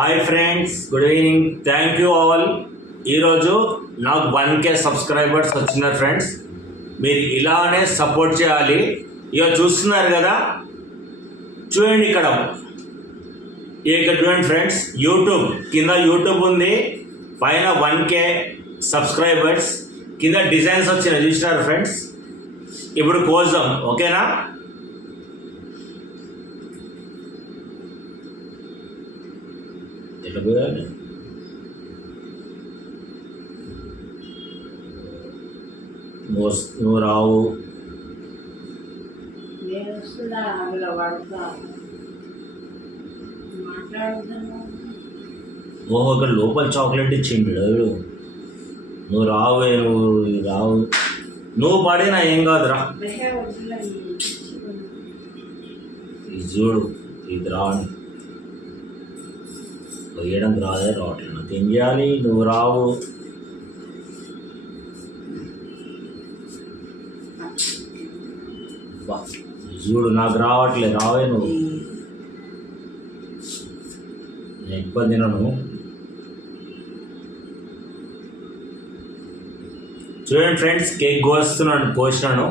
Hi friends, good evening. Thank you all. ఈరోజు నాకు 1K subscribers వచ్చినారు ఫ్రెండ్స్. మీరు ఇలానే సపోర్ట్ చేయాలి. ఇక చూస్తున్నారు కదా, చూడండి ఇక్కడ చూడండి ఫ్రెండ్స్. యూట్యూబ్ కింద యూట్యూబ్ ఉంది, పైన 1K సబ్స్క్రైబర్స్, కింద డిజైన్స్ వచ్చినాయి చూసినారు ఫ్రెండ్స్. ఇప్పుడు కోద్దాం, ఓకేనా? నువ్వు రావు, ఓహో ఇక్కడ లోపల చాక్లెట్ ఇచ్చిండు. నువ్వు రావే, నువ్వు రావు, నువ్వు పడినా ఏం కాదురా. ఇది చూడు, ఇది రాని వేయడానికి రాదే, రావట్లేదు. నాకు ఏం చేయాలి? నువ్వు రావు. చూడు, నాకు రావట్లేదు, రావే నువ్వు. నేను ఎక్కువ తినను. చూడండి ఫ్రెండ్స్, కేక్ కోసినాను.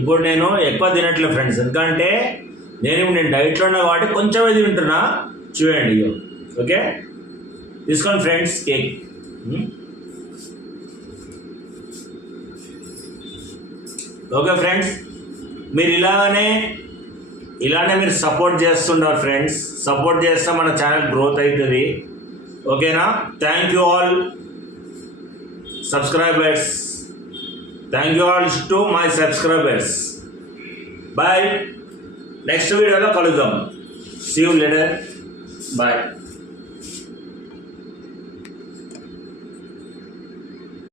ఇప్పుడు నేను ఎక్కువ తినట్లేదు ఫ్రెండ్స్, ఎందుకంటే నేను డైట్లో ఉన్నా కాబట్టి కొంచెమే తింటున్నా. చూడండి, ఓకే, తీసుకోండి ఫ్రెండ్స్ కేక్. ఓకే ఫ్రెండ్స్, మీరు ఇలానే మీరు సపోర్ట్ చేస్తుండారు ఫ్రెండ్స్. సపోర్ట్ చేస్తే మన ఛానల్ గ్రోత్ అవుతుంది, ఓకేనా? Thank you all subscribers. Thank you all to my subscribers. Bye. నెక్స్ట్ వీడియోలో కలుద్దాం. See you later. బాయ్.